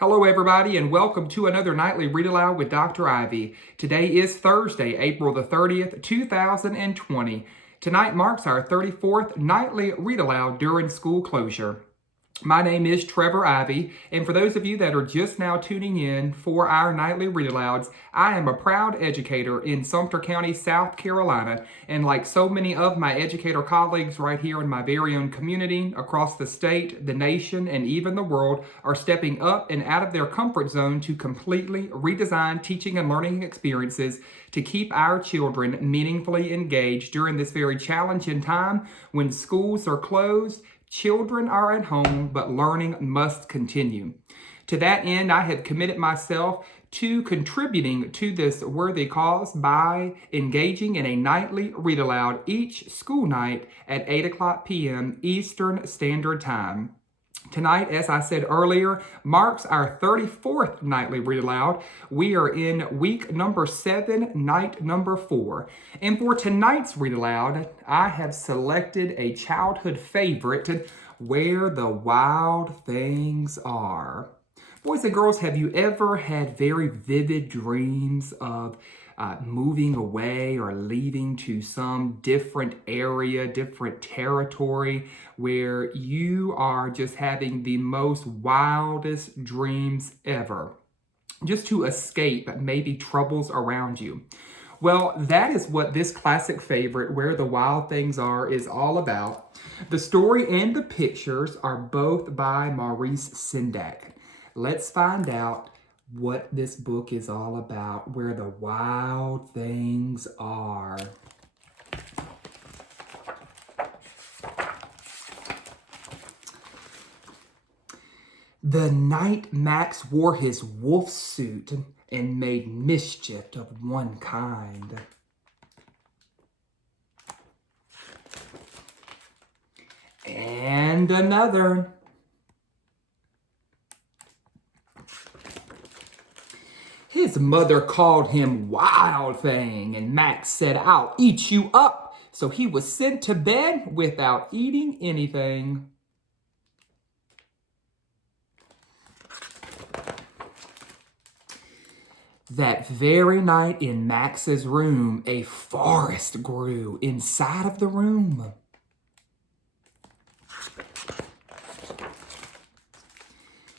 Hello, everybody, and welcome to another Nightly Read Aloud with Dr. Ivey. Today is Thursday, April the 30th, 2020. Tonight marks our 34th Nightly Read Aloud during school closure. My name is Trevor Ivey, and for those of you that are just now tuning in for our Nightly Read Alouds, I am a proud educator in Sumter County, South Carolina, and like so many of my educator colleagues right here in my very own community, across the state, the nation, and even the world, are stepping up and out of their comfort zone to completely redesign teaching and learning experiences to keep our children meaningfully engaged during this very challenging time when schools are closed. Children are at home, but learning must continue. To that end, I have committed myself to contributing to this worthy cause by engaging in a nightly read aloud each school night at 8 o'clock p.m. Eastern Standard Time. Tonight, as I said earlier, marks our 34th Nightly Read Aloud. We are in week number 7, night number 4. And for tonight's Read Aloud, I have selected a childhood favorite, Where the Wild Things Are. Boys and girls, have you ever had very vivid dreams of moving away or leaving to some different area, different territory, where you are just having the most wildest dreams ever, just to escape maybe troubles around you? Well, that is what this classic favorite, Where the Wild Things Are, is all about. The story and the pictures are both by Maurice Sendak. Let's find out what this book is all about, Where the Wild Things Are. The night Max wore his wolf suit and made mischief of one kind. And another. His mother called him Wild Thing, and Max said, "I'll eat you up." So he was sent to bed without eating anything. That very night in Max's room, a forest grew inside of the room.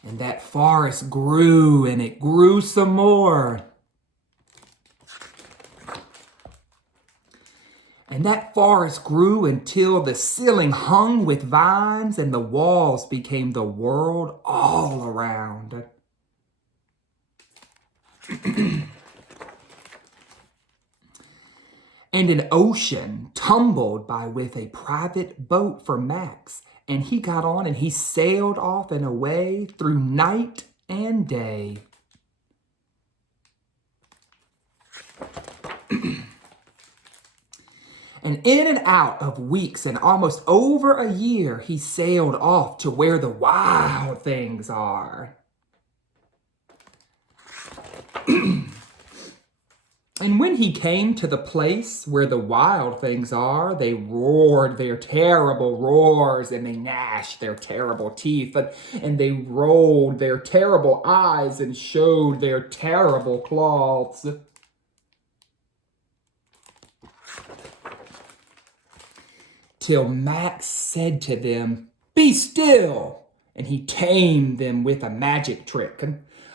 And that forest grew, and it grew some more. And that forest grew until the ceiling hung with vines and the walls became the world all around. And an ocean tumbled by with a private boat for Max, and he got on and he sailed off and away through night and day. And in and out of weeks and almost over a year, he sailed off to where the wild things are. And when he came to the place where the wild things are, they roared their terrible roars, and they gnashed their terrible teeth, and they rolled their terrible eyes and showed their terrible claws. Till Max said to them, "Be still!" And he tamed them with a magic trick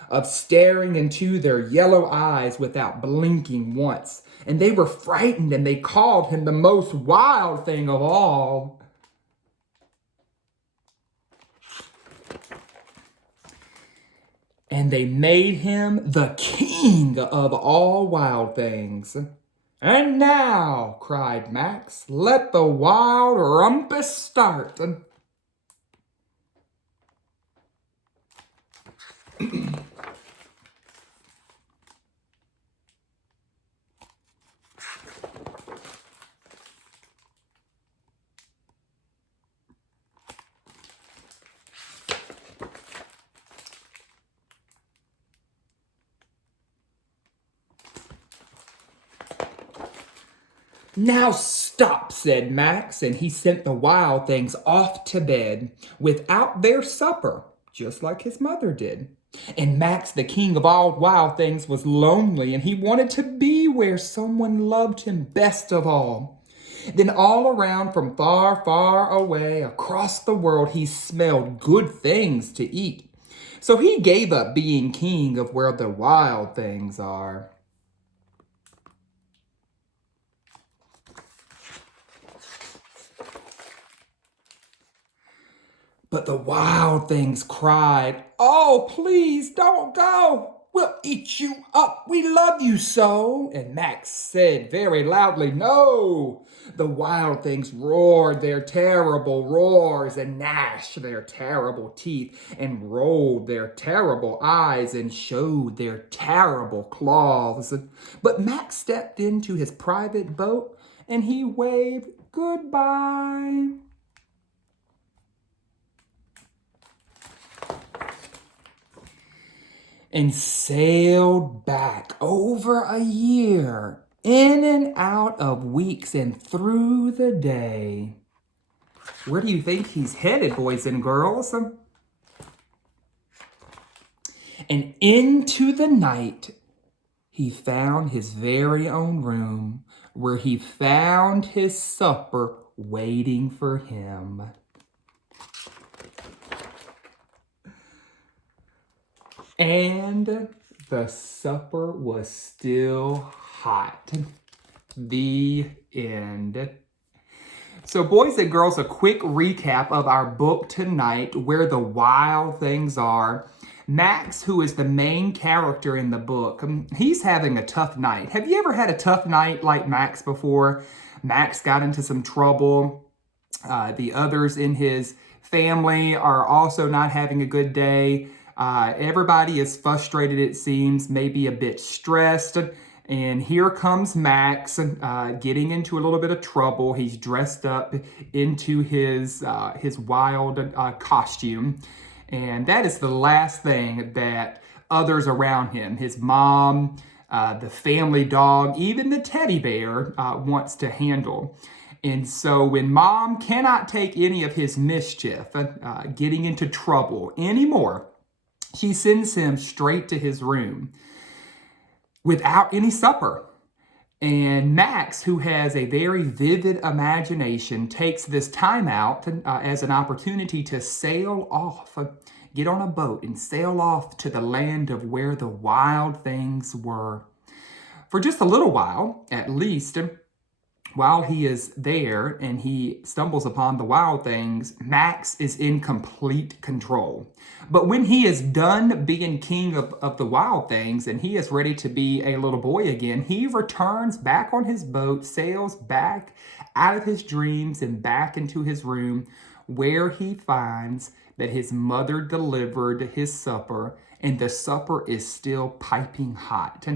of staring into their yellow eyes without blinking once. And they were frightened, and they called him the most wild thing of all. And they made him the king of all wild things. "And now," cried Max, "let the wild rumpus start." "Now stop," said Max, and he sent the wild things off to bed without their supper, just like his mother did. And Max, the king of all wild things, was lonely, and he wanted to be where someone loved him best of all. Then all around from far, far away, across the world, he smelled good things to eat. So he gave up being king of where the wild things are. But the wild things cried, "Oh, please don't go. We'll eat you up. We love you so." And Max said very loudly, "No." The wild things roared their terrible roars and gnashed their terrible teeth and rolled their terrible eyes and showed their terrible claws. But Max stepped into his private boat and he waved goodbye. And sailed back over a year, in and out of weeks and through the day. Where do you think he's headed, boys and girls? And into the night, he found his very own room, where he found his supper waiting for him. And the supper was still hot. The end. So boys and girls, a quick recap of our book tonight, Where the Wild Things Are. Max, who is the main character in the book, he's having a tough night. Have you ever had a tough night like Max before? Max got into some trouble. The others in his family are also not having a good day. Everybody is frustrated, it seems, maybe a bit stressed. And here comes Max getting into a little bit of trouble. He's dressed up into his wild costume. And that is the last thing that others around him, his mom, the family dog, even the teddy bear, wants to handle. And so when mom cannot take any of his mischief, getting into trouble anymore, she sends him straight to his room without any supper. And Max, who has a very vivid imagination, takes this time out as an opportunity to sail off, get on a boat and sail off to the land of where the wild things were. For just a little while, at least, while he is there and he stumbles upon the wild things, Max is in complete control. But when he is done being king of the wild things and he is ready to be a little boy again, he returns back on his boat, sails back out of his dreams and back into his room, where he finds that his mother delivered his supper and the supper is still piping hot.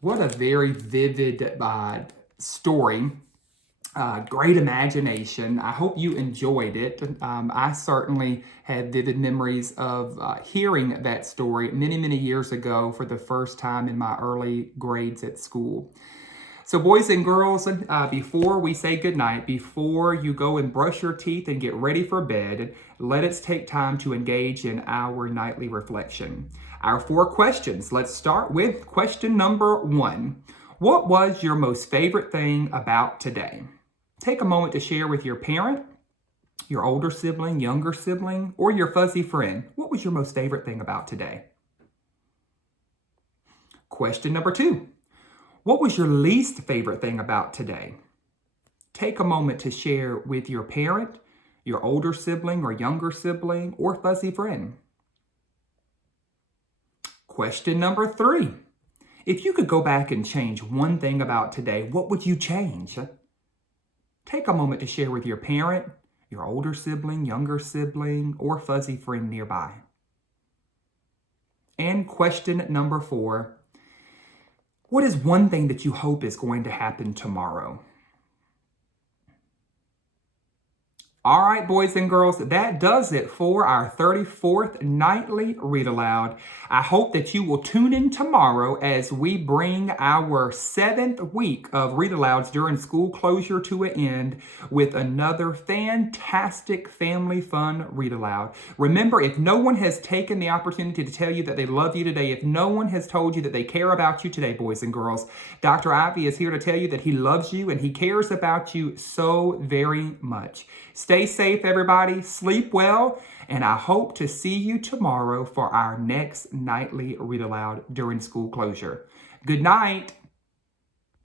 What a very vivid story. Great imagination. I hope you enjoyed it. I certainly had vivid memories of hearing that story many, many years ago for the first time in my early grades at school. So boys and girls, before we say goodnight, before you go and brush your teeth and get ready for bed, let us take time to engage in our nightly reflection. Our 4 questions. Let's start with question number 1. What was your most favorite thing about today? Take a moment to share with your parent, your older sibling, younger sibling, or your fuzzy friend. What was your most favorite thing about today? Question number 2. What was your least favorite thing about today? Take a moment to share with your parent, your older sibling or younger sibling, or fuzzy friend. Question number 3. If you could go back and change one thing about today, what would you change? Take a moment to share with your parent, your older sibling, younger sibling, or fuzzy friend nearby. And question number 4. What is one thing that you hope is going to happen tomorrow? All right, boys and girls, that does it for our 34th Nightly Read Aloud. I hope that you will tune in tomorrow as we bring our 7th week of Read Alouds during school closure to an end with another fantastic family fun read aloud. Remember, if no one has taken the opportunity to tell you that they love you today, if no one has told you that they care about you today, boys and girls, Dr. Ivey is here to tell you that he loves you and he cares about you so very much. Stay safe, everybody. Sleep well. And I hope to see you tomorrow for our next nightly read aloud during school closure. Good night.